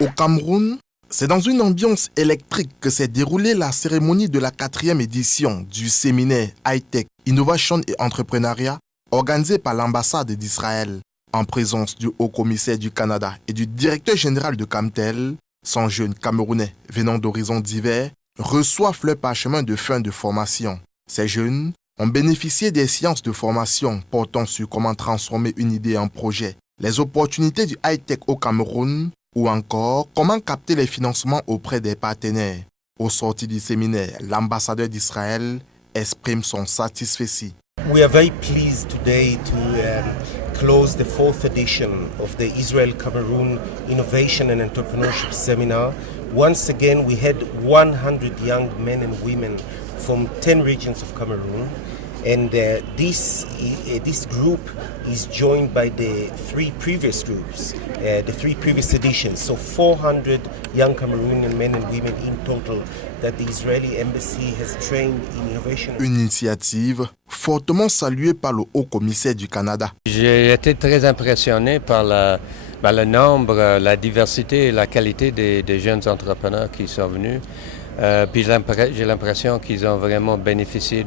Au Cameroun, c'est dans une ambiance électrique que s'est déroulée la cérémonie de la 4e édition du séminaire High-Tech, Innovation et Entrepreneuriat organisé par l'ambassade d'Israël. En présence du haut-commissaire du Canada et du directeur général de Camtel, 100 jeunes Camerounais venant d'horizons divers reçoivent leur parchemin de fin de formation. Ces jeunes ont bénéficié des séances de formation portant sur comment transformer une idée en projet, les opportunités du high-tech au Cameroun ou encore comment capter les financements auprès des partenaires. Au sorti du séminaire, l'ambassadeur d'Israël exprime son satisfait. We are very pleased today to close the 4th edition of the Israel-Cameroon Innovation and Entrepreneurship Seminar. Once again, we had 100 young men and women from 10 regions of Cameroon. And this group is joined by the 3 previous groups, the 3 previous editions. So 400 young Cameroonian men and women in total that the Israeli embassy has trained in innovation. Une initiative fortement saluée par le haut-commissaire du Canada. J'ai été très impressionné par le nombre, la diversité et la qualité des jeunes entrepreneurs qui sont venus. Puis j'ai l'impression qu'ils ont vraiment bénéficié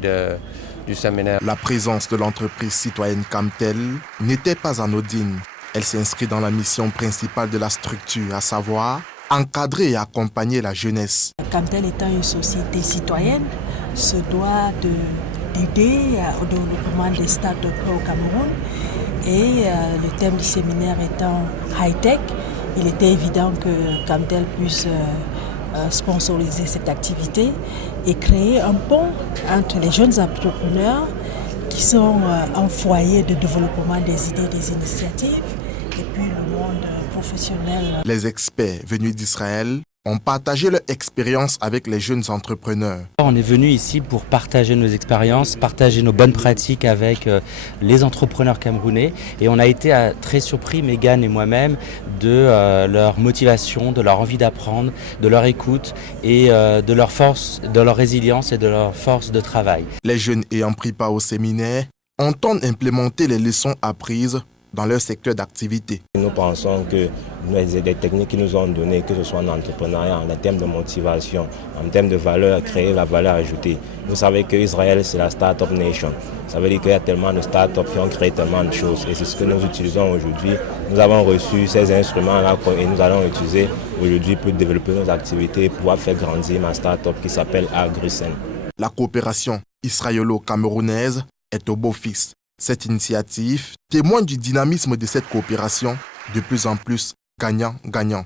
du séminaire. La présence de l'entreprise citoyenne Camtel n'était pas anodine. Elle s'inscrit dans la mission principale de la structure, à savoir encadrer et accompagner la jeunesse. Camtel étant une société citoyenne, se doit d'aider au développement des startups au Cameroun. Et le thème du séminaire étant high-tech, il était évident que Camtel puisse sponsoriser cette activité et créer un pont entre les jeunes entrepreneurs qui sont un foyer de développement des idées, des initiatives et puis le monde professionnel. Les experts venus d'Israël ont partagé leur expérience avec les jeunes entrepreneurs. On est venu ici pour partager nos expériences, partager nos bonnes pratiques avec les entrepreneurs camerounais et on a été très surpris, Mégane et moi-même, de leur motivation, de leur envie d'apprendre, de leur écoute et de leur force, de leur résilience et de leur force de travail. Les jeunes ayant pris part au séminaire entendent implémenter les leçons apprises dans leur secteur d'activité. Nous pensons que les techniques qu'ils nous ont données, que ce soit en entrepreneuriat, en termes de motivation, en termes de valeur, créer la valeur ajoutée. Vous savez qu'Israël, c'est la Startup Nation. Ça veut dire qu'il y a tellement de startups qui ont créé tellement de choses. Et c'est ce que nous utilisons aujourd'hui. Nous avons reçu ces instruments-là et nous allons utiliser aujourd'hui pour développer nos activités, pour pouvoir faire grandir ma startup qui s'appelle AgriSen. La coopération israélo-camerounaise est au beau fixe. Cette initiative témoigne du dynamisme de cette coopération, de plus en plus gagnant-gagnant.